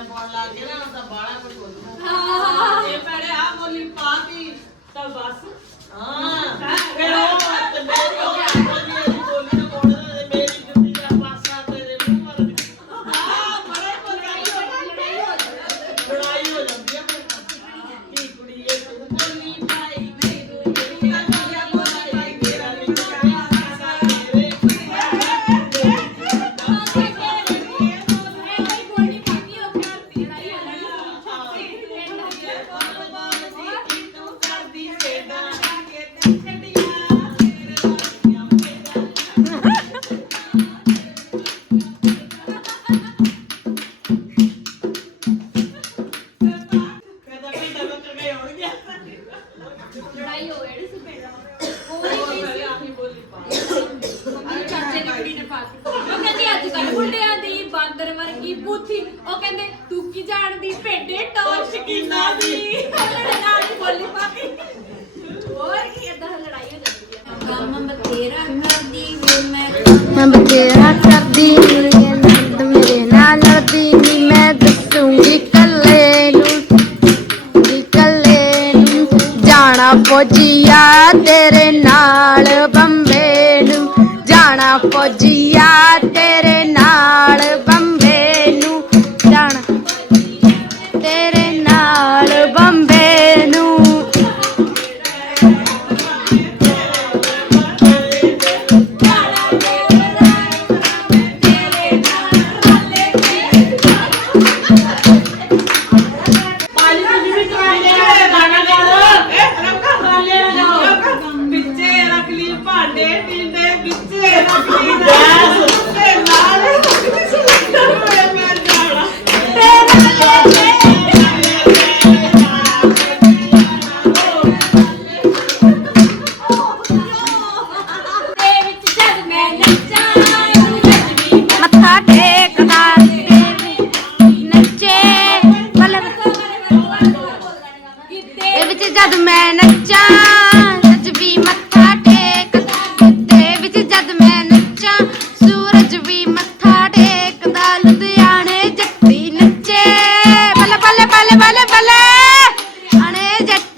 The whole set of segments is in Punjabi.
ਲੀੜਾ ਪਾਉਣ ਲੱਗ ਗਏ ਨਾ ਤਾਂ ਬਾਲਾ ਕੁਝ ਹੋ। ਜੂ ਇਹ ਭੈਣੇ ਆ ਬੋਲੀ ਪਾਤੀ ਤਾਂ ਬਸ। ਹਾਂ। ਦੀ ਭੇਡੇ ਟੌਰ ਸ਼ਕੀਨਾ ਦੀ ਲੜਾ ਦੀ ਬੋਲੀ ਪਾਤੀ। ਹੋਰ ਕੀ ਇਦਾਂ ਲੜਾਈ ਹੋ ਜਾਂਦੀ ਹੈ ਕੰਮ ਬਤੇਰਾ ਕਰਦੀ ਨੀ ਮੈਂ। ਮੈਂ ਬਥੇਰਾ ਕਰਦੀ ਨੀ ਇਹ ਨੰਦ ਮੇਰੇ ਨਾਲ ਲੜਦੀ ਨੀ। ਮੈਂ ਦੱਸੂਗੀ ਕੱਲੇ ਨੂੰ ਵੀ ਕੱਲੇ ਨੂੰ। ਜਾਣਾ ਫੌਜੀਆ ਤੇਰੇ ਨਾਲ ਬੰਬੇ ਨੂੰ। ਜਾਣਾ ਫੌਜੀਆ ਤੇਰੇ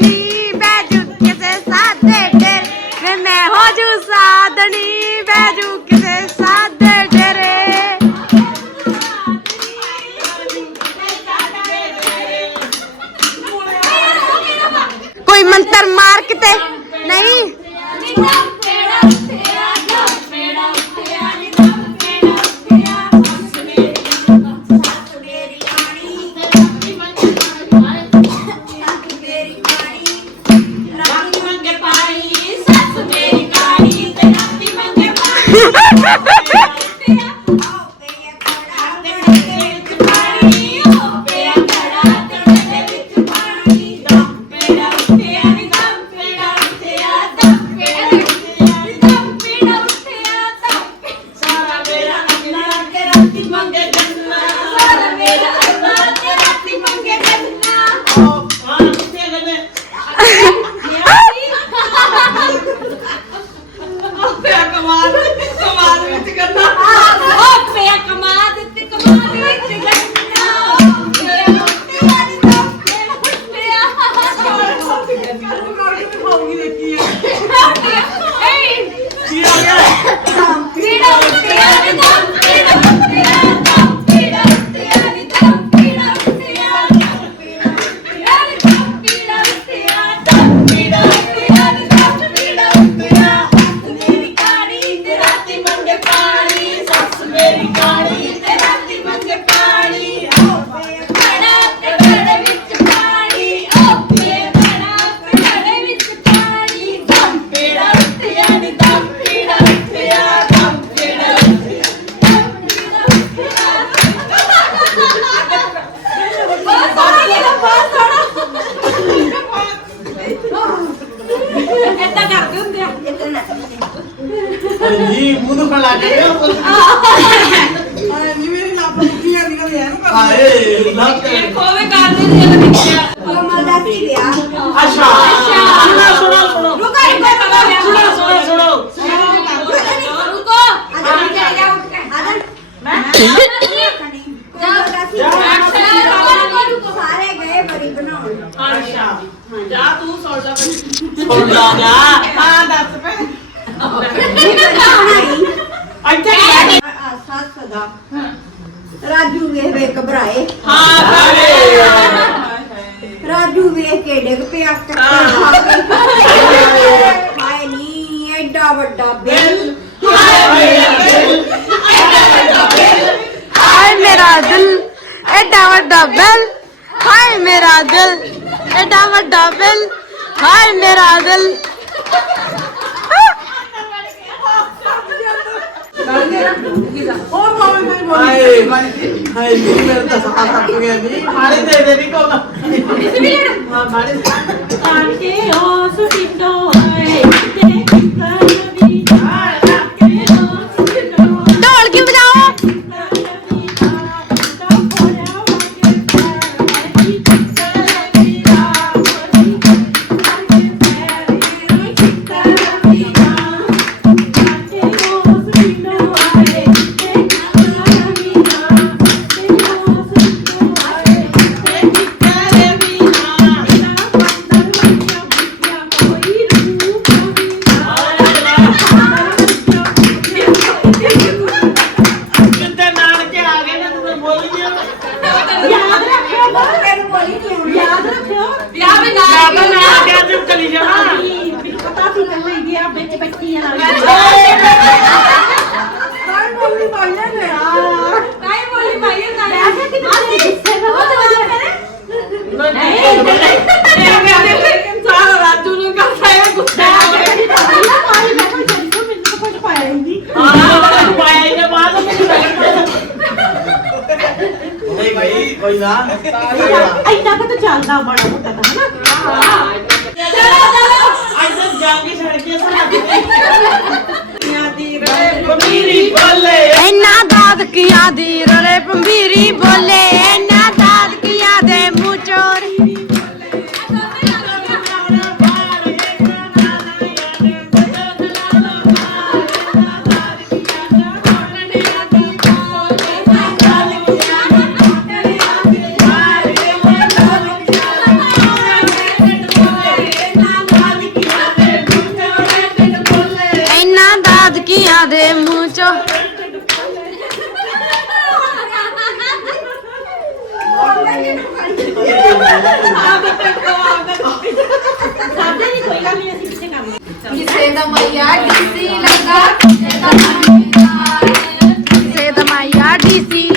ali. ਦੁਖਣ ਲੱਗ ਗਿਆ ਆਏ ਨਹੀਂ ਮੇਰੀ ਲੱਤ ਦੁਖੀ ਜਾਂਦੀ ਕਦੇ ਐ ਨੂੰ ਹਾਏ ਲੱਗ ਦੇਖੋ ਵੀ ਕਰਦੇ ਨੇ ਇਹ ਦੇਖਿਆ ਕਮਲ ਦਾ ਸੀ ਵਿਆਹ ਅੱਛਾ ਸੁਣੋ ਸੁਣੋ ਸੁਣੋ ਰੁਕੋ ਰੁਕੋ ਸੁਣੋ ਸੁਣੋ ਸੁਣੋ ਰੁਕੋ ਅਦਰ ਜਾ ਜਾ ਉੱਠ ਕੇ ਅਦਰ ਸਾਰੇ ਗਏ ਬੜੀ ਬਣਾਉਣ ਅੱਛਾ ਜਾ ਤੂੰ ਸੌ ਜਾ ਫਿਰ ਸੁਣ ਲਾ ਜਾ ਹਾਂ ਦੱਸ ਪੈ ਬਣਾਈ ਇੱਥੇ ਕੀ ਹੈ? ਆ ਸੱਸ ਦਾ। ਰਾਜੂ ਵੇਖ ਵੇਖ ਘਬਰਾਏ। ਹਾਂ ਰਾਜੂ ਵੇਖ ਕੇ ਡਿੱਗ ਪਿਆ ਟੱਕਰ ਖਾ ਕੇ। ਹਾਏ ਨੀ ਐਡਾ ਵੱਡਾ ਬਿੱਲ। ਹਾਏ ਮੇਰਾ ਦਿਲ ਐਡਾ ਵੱਡਾ ਬੈਲ। ਹਾਏ ਮੇਰਾ ਦਿਲ ਐਡਾ ਵੱਡਾ ਬੈਲ। ਹਾਏ ਮੇਰਾ ਦਿਲ। ਉਹ ਮਾਵੇਂ ਮੇਰੀ ਬੋਲੀ ਹਾਏ ਹਾਏ ਮੇਰੀ ਮੇਰੇ ਤਾਂ ਸਾਹ ਟੱਪ ਗਿਆ ਜੀ ਮਾਰੇ ਦੇ ਦੇ ਨਹੀਂ ਕੋਲ ਹਾਂ ਮਾਰੇ ਆਣ ਕੇ ਉਸ ਟਿੰਡੋ ਆਏ ਤੇ ਕਰਵੀ ਵੀ ਨਾ ਨਾ ਕੇ ਅੱਜ ਚਲੀ ਜਾਣਾ ਪਤਾ ਸੀ ਕੱਲੀ ਗਿਆ ਵਿੱਚ ਬੱਚੀ ਆ ਕੌਣ ਬੋਲੀ ਪਾਈਆ ਨੇ ਨਹੀਂ ਬੋਲੀ ਭਾਈ ਨਾ ਆ ਕੇ ਕਿਤੇ ਗੁੱਸੇ ਉਹ ਜਵਾਬ ਕਰੇ ਸਾਰਾ ਰਾਜੂ ਨੂੰ ਕਰਦਾ ਹੈ ਗੁੱਸਾ ਆ ਗਿਆ ਹਾਂ ਪਾਇਆ ਹੀ ਨਾ ਬਾਅਦ ਵਿੱਚ ਨਹੀਂ ਭਾਈ ਕੋਈ ਨਾ। ਇੰਨਾ ਕੁ ਤਾਂ ਚੱਲਦਾ ਬੜਾ ਮੋਟਾ ਤਾਂ ਹਨਾ ਚਲੋ ਚਲੋ ਅੱਜ ਜਾਂਗੀ ਦੀ ਰੇ ਬਮੀਰੀ ਬੋਲੇ ਐਨਾ ਦਾਦਕੀਆਂ ਦੀ ਰਲੇ ਪੰਬੀਰੀ ਬੋਲੇ ਦਾਦਕੀਆਂ ਦੇ ਮੂੰਹ ਚੋਂ। ਸਾਡੇ ਕਿਸੇ ਦਾ ਮਈਆ ਡੀਸੀ ਲੱਗਾ ਕਿਸੇ ਦਾ ਮਈਆ ਡੀਸੀ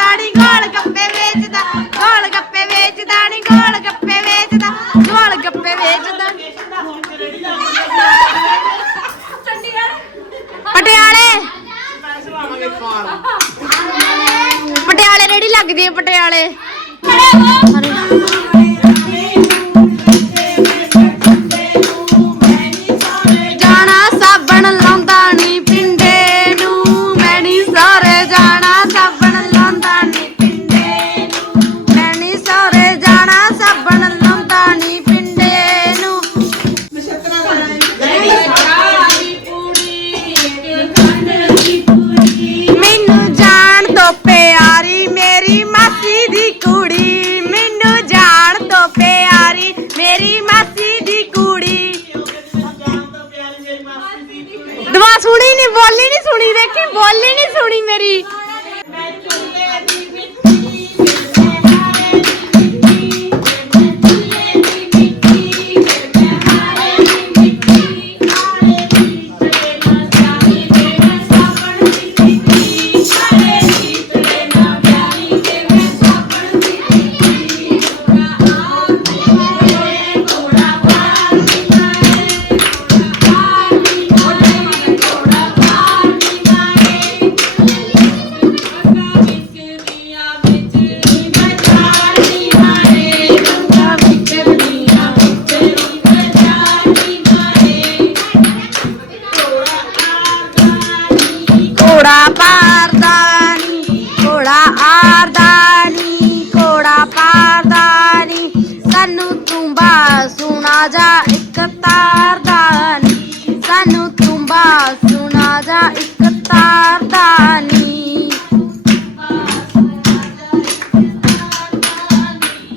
ਵੇਚਦਾ ਨੀ ਗੋਲ ਗੱਪੇ ਵੇਚਦਾ, ਗੋਲ ਗੱਪੇ ਵੇਚਦਾ ਨੀ ਗੋਲ ਗੱਪੇ ਵੇਚਦਾ, ਗੋਲ ਗੱਪੇ ਵੇਚਦਾ। ਪਟਿਆਲੇ। ਪਟਿਆਲੇ ਰੇੜੀ ਲੱਗਦੀ ਹੈ ਪਟਿਆਲੇ? ਦਵਾ ਬੋਲੀ ਨਹੀਂ ਸੁਣੀ ਦੇਖੀ ਬੋਲੀ ਨਹੀਂ ਸੁਣੀ ਮੇਰੀ। ਸੁਣਾ ਜਾ ਇੱਕ ਤਾਰ ਦਾ ਨੀ ਸਾਨੂੰ ਤੂੰਬਾ ਸੁਣਾ ਜਾ ਇੱਕ ਤਾਰ ਦਾ ਨੀ